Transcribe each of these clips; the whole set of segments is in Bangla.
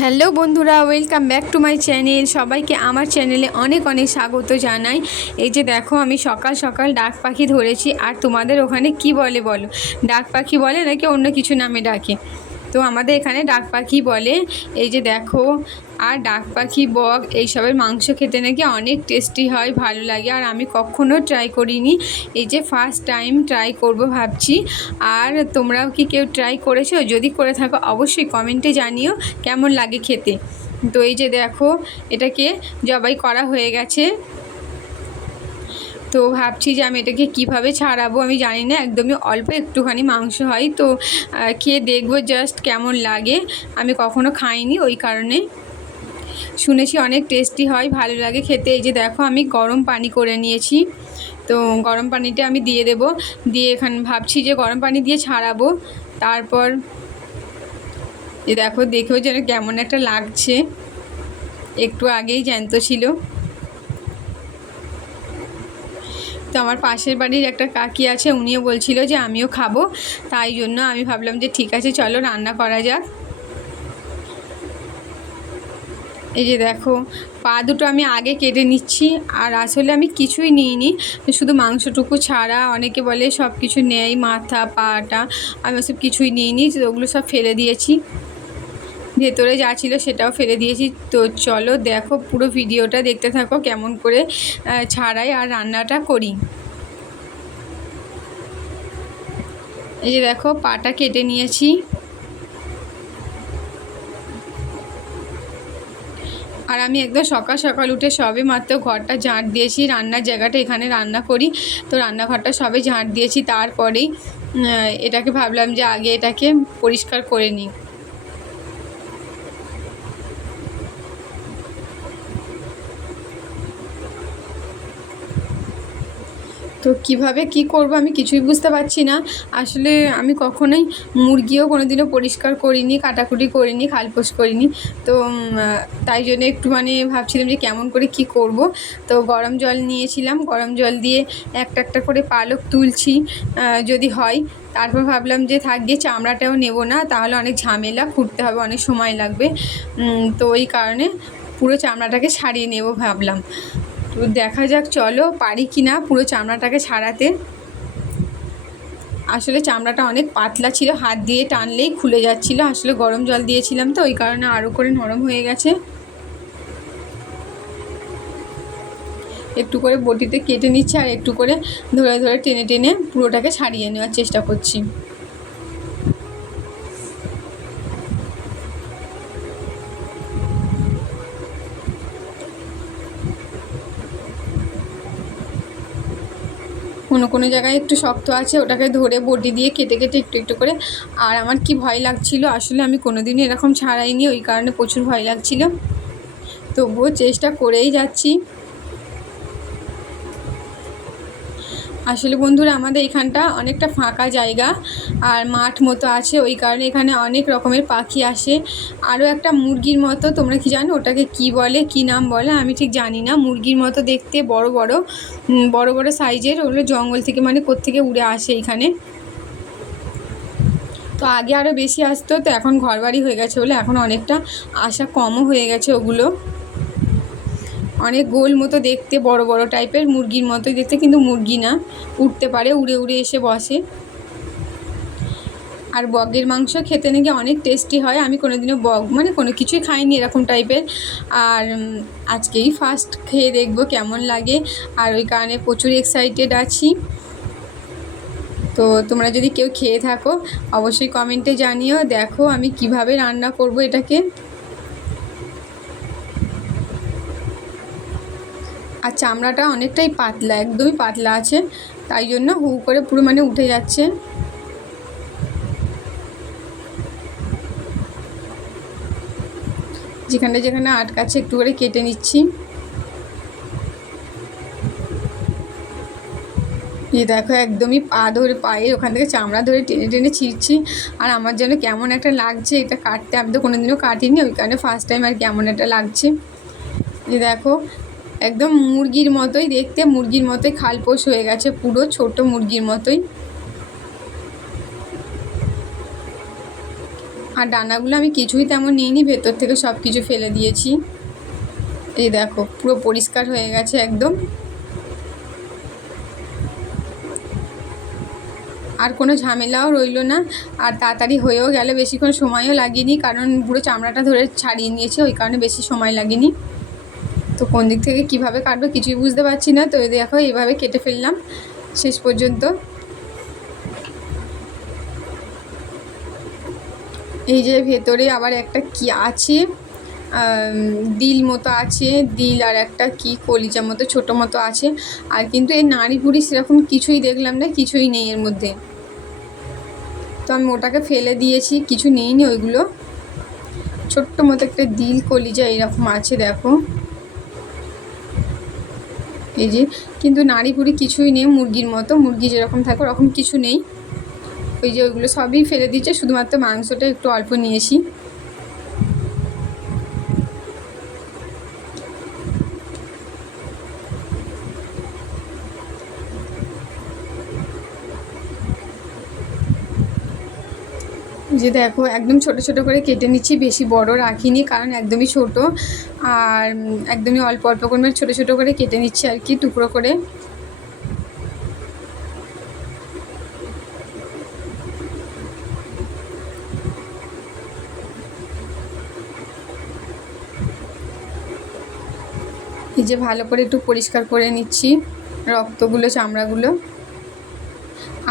হ্যালো বন্ধুরা, welcome back to my channel. সবাইকে আমার চ্যানেলে অনেক অনেক স্বাগত জানাই। এই যে দেখো, আমি সকাল সকাল ডাক পাখি ধরেছি। আর তোমাদের ওখানে কি বলে বলো? ডাক পাখি বলে নাকি অন্য কিছু নামে ডাকে? তো আমাদের এখানে ডাক পাখি বলে। এই যে দেখো, আর ডাক পাখি, বক এইসবের মাংস খেতে নাকি অনেক টেস্টি হয়, ভালো লাগে। আর আমি কখনো ট্রাই করিনি, এই যে ফার্স্ট টাইম ট্রাই করব ভাবছি। আর তোমরাও কি কেউ ট্রাই করেছো? যদি করে থাকো অবশ্যই কমেন্টে জানিও কেমন লাগে খেতে। তো এই যে দেখো, এটাকে জবাই করা হয়ে গেছে। তো ভাবছি যে আমি এটাকে কিভাবে ছাড়াবো। আমি জানি না, একদমই অল্প একটুখানি মাংস হয়, তো খেয়ে দেখবো জাস্ট কেমন লাগে। আমি কখনো খাইনি, ওই কারণে। শুনেছি অনেক টেস্টি হয়, ভালো লাগে খেতে। এই যে দেখো, আমি গরম পানি করে নিয়েছি। তো গরম পানিটা আমি দিয়ে দেব। দিয়ে এখানে ভাবছি যে গরম পানি দিয়ে ছাড়াবো। তারপর যে দেখো, দেখেও যেন কেমন একটা লাগছে, একটু আগেই জ্যান্ত ছিল। তো আমার পাশের বাড়ির একটা কাকি আছে, উনিও বলছিল যে আমিও খাবো। তাই জন্য আমি ভাবলাম যে ঠিক আছে, চলো রান্না করা যাক। এই যে দেখো, পা দুটো আমি আগে কেটে নিচ্ছি। আর আসলে আমি কিছুই নিইনি, শুধু মাংসটুকু ছাড়া। অনেকে বলে সব কিছু নেই, মাথা পাটা। আমি সব কিছুই নিইনি, ওগুলো সব ফেলে দিয়েছি। ভেতরে যা ছিল সেটাও ফেলে দিয়েছি। তো চলো দেখো, পুরো ভিডিওটা দেখতে থাকো কেমন করে ছাড়াই আর রান্নাটা করি। এই যে দেখো, পাটা কেটে নিয়েছি। আর আমি একদম সকাল সকাল উঠে সবে মাত্র ঘরটা ঝাঁট দিয়েছি। রান্নার জায়গাটা, এখানে রান্না করি, তো রান্নাঘরটা সবে ঝাঁট দিয়েছি। তারপরেই এটাকে ভাবলাম যে আগে এটাকে পরিষ্কার করে নিই। তো কিভাবে কি করব আমি কিছুই বুঝতে পারছি না। আসলে আমি কখনোই মুরগিও কোনোদিনও পরিষ্কার করিনি, কাটাকুটি করিনি, খালপোছ করিনি। তো তাই জন্য একটু ভাবছিলাম যে কেমন করে কি করব। তো গরম জল নিয়েছিলাম, গরম জল দিয়ে একটা একটা করে পালক তুলছি যদি হয়। তারপর ভাবলাম যে থাক গিয়ে চামড়াটাও নেব না, তাহলে অনেক ঝামেলা, খুঁড়তে হবে, অনেক সময় লাগবে। তো ওই কারণে পুরো চামড়াটাকে ছাড়িয়ে নেব ভাবলাম। তো দেখা যাক, চলো পারি কি না পুরো চামড়াটাকে ছাড়াতে। আসলে চামড়াটা অনেক পাতলা ছিল, হাত দিয়ে টানলেই খুলে যাচ্ছিলো। আসলে গরম জল দিয়েছিলাম, তো ওই কারণে আরও করে নরম হয়ে গেছে। একটু করে বটিতে কেটে নিচ্ছি, আর একটু করে ধরে ধরে টেনে টেনে পুরোটাকে ছাড়িয়ে নেওয়ার চেষ্টা করছি। কোনো কোনো জায়গায় একটু শক্ত আছে, ওটাকে ধরে বটি দিয়ে কেটে কেটে একটু একটু করে। আর আমার কি ভয় লাগছিল, আসলে আমি কোনোদিনই এরকম ছাড়াইনি, ওই কারণে প্রচুর ভয় লাগছিল। তবুও চেষ্টা করেই যাচ্ছি। আসলে বন্ধুরা, আমাদের এখানটা অনেকটা ফাঁকা জায়গা আর মাঠ মতো আছে, ওই কারণে এখানে অনেক রকমের পাখি আসে। আরও একটা মুরগির মতো, তোমরা কি জানো ওটাকে কি বলে, কি নাম বলে আমি ঠিক জানি না। মুরগির মতো দেখতে, বড় বড় বড় বড় সাইজের, ওগুলো জঙ্গল থেকে কোত্থেকে উড়ে আসে এখানে। তো আগে আরও বেশি আসতো, তো এখন ঘরবাড়ি হয়ে গেছে বলে এখন অনেকটা আসা কমও হয়ে গেছে। ওগুলো অনেক গোল মতো দেখতে, বড় বড় টাইপের, মুরগির মতোই দেখতে, কিন্তু মুরগি না, উঠতে পারে, উড়ে উড়ে এসে বসে। আর বগের মাংস খেতে নাকি অনেক টেস্টি হয়। আমি কোনোদিনও বগ কোনো কিছুই খাইনি এরকম টাইপের। আর আজকেই ফার্স্ট খেয়ে দেখবো কেমন লাগে। আর ওই কারণে প্রচুর এক্সাইটেড আছি। তো তোমরা যদি কেউ খেয়ে থাকো অবশ্যই কমেন্টে জানিও। দেখো আমি কিভাবে রান্না করব এটাকে। আর চামড়াটা অনেকটাই পাতলা, একদমই পাতলা আছে, তাই জন্য হু করে পুরো উঠে যাচ্ছে। যেখানে যেখানে আটকাচ্ছে একটু করে কেটে নিচ্ছি। এই দেখো, একদমই পা ধরে, পায়ে ওখান থেকে চামড়া ধরে টেনে টেনে ছিঁড়ছি। আর আমার যেন কেমন একটা লাগছে এটা কাটতে, আমি তো কোনোদিনও কাটিনি, ওই কারণে ফার্স্ট টাইম আর কেমন একটা লাগছে। এই দেখো, একদম মুরগির মতোই দেখতে, মুরগির মতোই খালপোষ হয়ে গেছে, পুরো ছোট মুরগির মতোই। আর ডানাগুলো আমি কিছুই তেমন নিইনি, ভেতর থেকে সব কিছু ফেলে দিয়েছি। এই দেখো পুরো পরিষ্কার হয়ে গেছে একদম। আর কোনো ঝামেলাও রইলো না, আর তাড়াতাড়ি হয়েও গেল, বেশিক্ষণ সময়ও লাগেনি, কারণ পুরো চামড়াটা ধরে ছাড়িয়ে নিয়েছে, ওই কারণে বেশি সময় লাগেনি। তো কোন দিক থেকে কিভাবে কাটবো কিছুই বুঝতে পারছি না, তো এই দেখো এইভাবে কেটে ফেললাম শেষ পর্যন্ত। এই যে ভেতরে আবার একটা কি আছে, দিল মতো আছে, দিল আর একটা কি কলিজা মতো ছোটো মতো আছে। আর কিন্তু এই নাড়ি ভুড়ি সেরকম কিছুই দেখলাম না, কিছুই নেই এর মধ্যে। তো আমি ওটাকে ফেলে দিয়েছি, কিছু নেইনি ওইগুলো। ছোট্ট মতো একটা দিল কলিজা এরকম আছে দেখো, এই যে। কিন্তু নাড়ি ভুড়ি কিছুই নেই, মুরগির মতো, মুরগি যেরকম থাকে ওরকম কিছু নেই। ওই যে ওইগুলো সবই ফেলে দিয়েছে, শুধুমাত্র মাংসটা একটু অল্প নিয়েছি। যে দেখো একদম ছোট ছোট করে কেটে নিচ্ছি, বেশি বড় রাখিনি, কারণ একদমই ছোট, আর একদমই অল্প অল্প করে ছোট ছোট করে কেটে নিচ্ছি আর কি, টুকরো করে। এই যে ভালো করে একটু পরিষ্কার করে নিচ্ছি রক্তগুলো, চামড়াগুলো।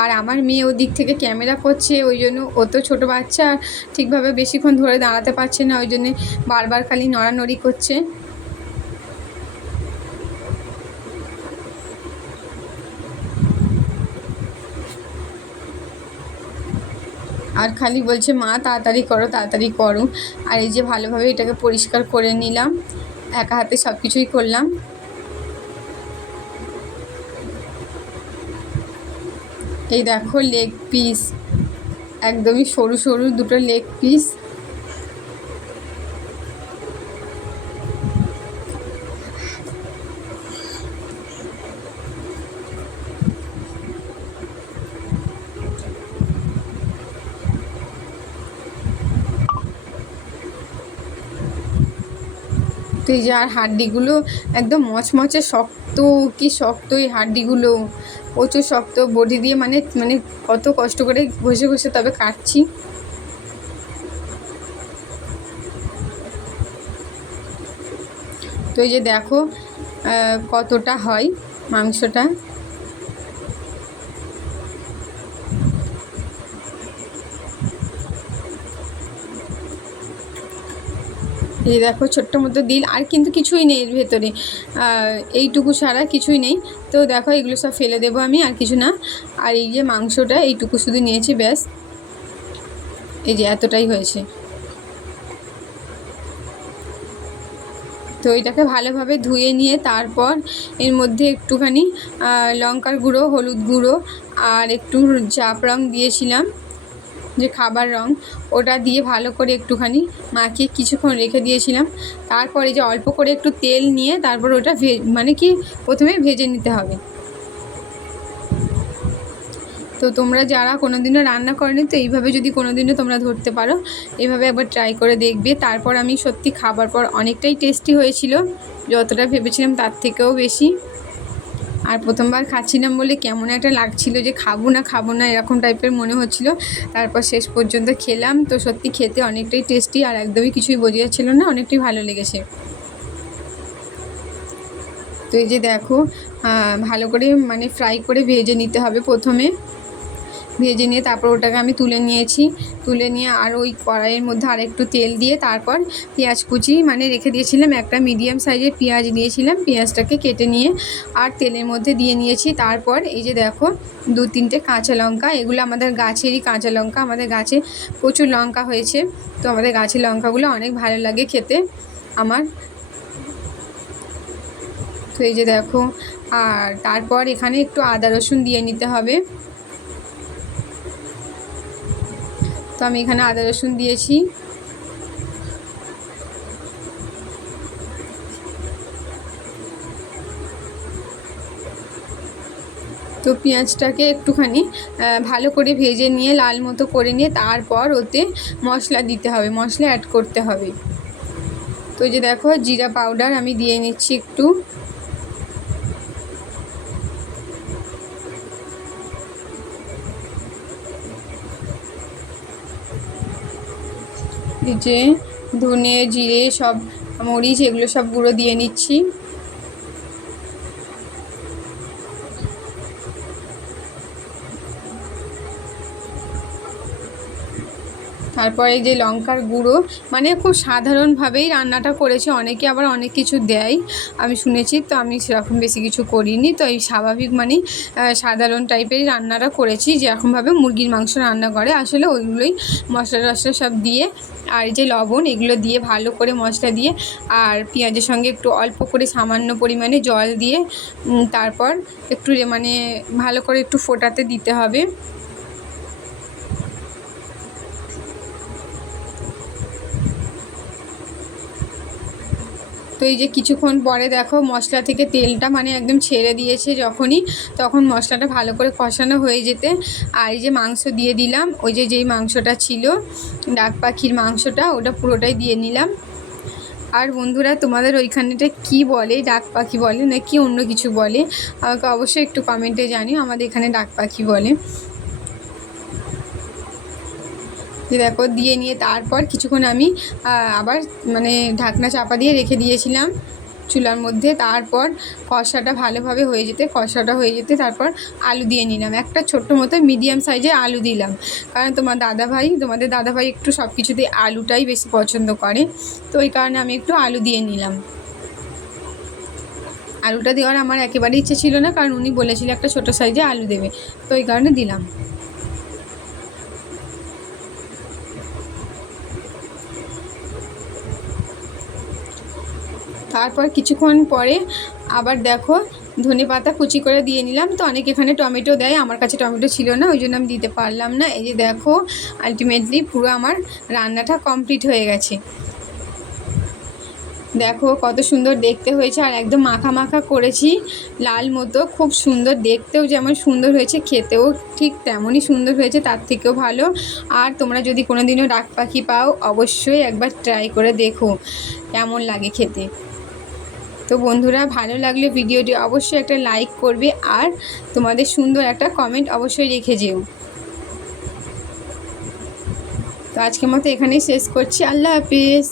আর আমার মেয়ে ওদিক থেকে ক্যামেরা করছে, ওই জন্য ও তো ছোটো বাচ্চা, ঠিকভাবে বেশিক্ষণ ধরে দাঁড়াতে পারছে না, ওই জন্যে বারবার খালি নড়ানড়ি করছে। আর খালি বলছে মা তাড়াতাড়ি করো তাড়াতাড়ি করো। আর এই যে ভালোভাবে এটাকে পরিষ্কার করে নিলাম, একা হাতে সব কিছুই করলাম। এই দেখো লেগ পিস, একদমই সরু সরু দুটো লেগ পিস। তো এই যে আর হাড্ডিগুলো একদম মচমচে শক্ত, কি শক্ত এই হাড্ডিগুলো, প্রচুর শক্ত। বডি দিয়ে মানে মানে কত কষ্ট করে ঘষে ঘষে তবে কাটছি। তো এই যে দেখো কতটা হয় মাংসটা। এই দেখো ছোট্ট মতো দিল, আর কিন্তু কিছুই নেই এর ভেতরে, এইটুকু ছাড়া কিছুই নেই। তো দেখো এগুলো সব ফেলে দেবো আমি, আর কিছু না। আর এই যে মাংসটা এইটুকু শুধু নিয়েছি ব্যাস, এই যে এতটাই হয়েছে। তো এটাকে ভালোভাবে ধুয়ে নিয়ে তারপর এর মধ্যে একটুখানি লঙ্কার গুঁড়ো, হলুদ গুঁড়ো আর একটু জাফরান দিয়েছিলাম, যে খাবার রং, ওটা দিয়ে ভালো করে একটুখানি মাখিয়ে কিছুক্ষণ রেখে দিয়েছিলাম। তারপরে যে অল্প করে একটু তেল নিয়ে তারপর ওটা মানে কি প্রথমে ভেজে নিতে হবে। তো তোমরা যারা কোনো দিনও রান্না করনি, তো এইভাবে যদি কোনো দিনও তোমরা ধরতে পারো, এইভাবে একবার ট্রাই করে দেখবে। তারপর আমি সত্যি খাবার পর অনেকটাই টেস্টি হয়েছিল, যতটা ভেবেছিলাম তার থেকেও বেশি। আর প্রথমবার খাচ্ছিলাম বলে কেমন একটা লাগছিল, যে খাবো না এরকম টাইপের মনে হচ্ছিল। তারপর শেষ পর্যন্ত খেলাম, তো সত্যি খেতে অনেকটাই টেস্টি, আর একদমই কিছুই বোঝা যাচ্ছিল না, অনেকটাই ভালো লেগেছে। তো এই যে দেখো ভালো করে মানে ফ্রাই করে ভেজে নিতে হবে প্রথমে, ভেজে নিয়ে তারপর ওটাকে আমি তুলে নিয়েছি। তুলে নিয়ে আর ওই কড়াইয়ের মধ্যে আর একটু তেল দিয়ে তারপর পেঁয়াজ কুচি মানে রেখে দিয়েছিলাম, একটা মিডিয়াম সাইজের পেঁয়াজ নিয়েছিলাম, পেঁয়াজটাকে কেটে নিয়ে আর তেলের মধ্যে দিয়ে নিয়েছি। তারপর এই যে দেখো 2-3টে কাঁচা লঙ্কা, এগুলো আমাদের গাছেরই কাঁচা লঙ্কা, আমাদের গাছে প্রচুর লঙ্কা হয়েছে, তো আমাদের গাছের লঙ্কাগুলো অনেক ভালো লাগে খেতে আমার। তো এই যে দেখো, আর তারপর এখানে একটু আদা রসুন দিয়ে নিতে হবে। তো আমি এখানে আদা রসুন দিয়েছি। তো তো পেঁয়াজটাকে একটুখানি ভালো করে ভেজে নিয়ে লাল মতো করে নিয়ে তারপর ওতে মশলা দিতে হবে, মশলা অ্যাড করতে হবে। তো যে দেখো জিরা পাউডার আমি দিয়ে নিচ্ছি একটু, যে ধনে জিরে সব মরিচ এগুলো সব গুঁড়ো দিয়ে নিচ্ছি। তারপরে যে লঙ্কার গুঁড়ো, মানে খুব সাধারণভাবেই রান্নাটা করেছি, অনেকে আবার অনেক কিছু দেয় আমি শুনেছি, তো আমি সেরকম বেশি কিছু করিনি। তো এই স্বাভাবিক মানেই সাধারণ টাইপেরই রান্নাটা করেছি, যেরকমভাবে মুরগির মাংস রান্না করে আসলে ওইগুলোই মশলা টশলা সব দিয়ে, আর যে লবণ এগুলো দিয়ে ভালো করে মশলা দিয়ে, আর পেঁয়াজের সঙ্গে একটু অল্প করে সামান্য পরিমাণে জল দিয়ে তারপর একটু মানে ভালো করে একটু ফোটাতে দিতে হবে। তো এই যে কিছুক্ষণ পরে দেখো মশলা থেকে তেলটা মানে একদম ছেড়ে দিয়েছে যখনই, তখন মশলাটা ভালো করে কষানো হয়ে যেতে আর এই যে মাংস দিয়ে দিলাম, ওই যে যেই মাংসটা ছিল ডাক পাখির মাংসটা, ওটা পুরোটাই দিয়ে নিলাম। আর বন্ধুরা তোমাদের ওইখানেটা কি বলে, ডাক পাখি বলে নাকি অন্য কিছু বলে আমাকে অবশ্যই একটু কমেন্টে জানিও। আমাদের এখানে ডাক পাখি বলে। যে দেখো দিয়ে নিয়ে তারপর কিছুক্ষণ আমি আবার মানে ঢাকনা চাপা দিয়ে রেখে দিয়েছিলাম চুলার মধ্যে। তারপর কষাটা ভালোভাবে হয়ে যেতে তারপর আলু দিয়ে নিলাম, একটা ছোট্ট মতো মিডিয়াম সাইজের আলু দিলাম, কারণ তোমাদের দাদাভাই একটু সব কিছুতে আলুটাই বেশি পছন্দ করে, তো ওই কারণে আমি একটু আলু দিয়ে নিলাম। আলুটা দেওয়ার আমার একেবারে ইচ্ছে ছিল না, কারণ উনি বলেছিল একটা ছোটো সাইজে আলু দেবে, তো ওই কারণে দিলাম। তারপর কিছুক্ষণ পরে আবার দেখো ধনেপাতা কুচি করে দিয়ে নিলাম। তো অনেক এখানে টমেটো দেয়, আমার কাছে টমেটো ছিল না, ওই জন্য আমি দিতে পারলাম না। এই যে দেখো আলটিমেটলি পুরো আমার রান্নাটা কমপ্লিট হয়ে গেছে। দেখো কত সুন্দর দেখতে হয়েছে, আর একদম মাখা মাখা করেছি লাল মতো, খুব সুন্দর দেখতেও যেমন সুন্দর হয়েছে, খেতেও ঠিক তেমনই সুন্দর হয়েছে, তার থেকেও ভালো। আর তোমরা যদি কোনো দিনও ডাক পাখি পাও অবশ্যই একবার ট্রাই করে দেখো কেমন লাগে খেতে। তো বন্ধুরা ভালো লাগলে ভিডিওটি অবশ্যই একটা লাইক করবে, আর তোমাদের সুন্দর একটা কমেন্ট অবশ্যই রেখে যেও। তো আজকের মতো এখানেই শেষ করছি, আল্লাহ হাফিজ।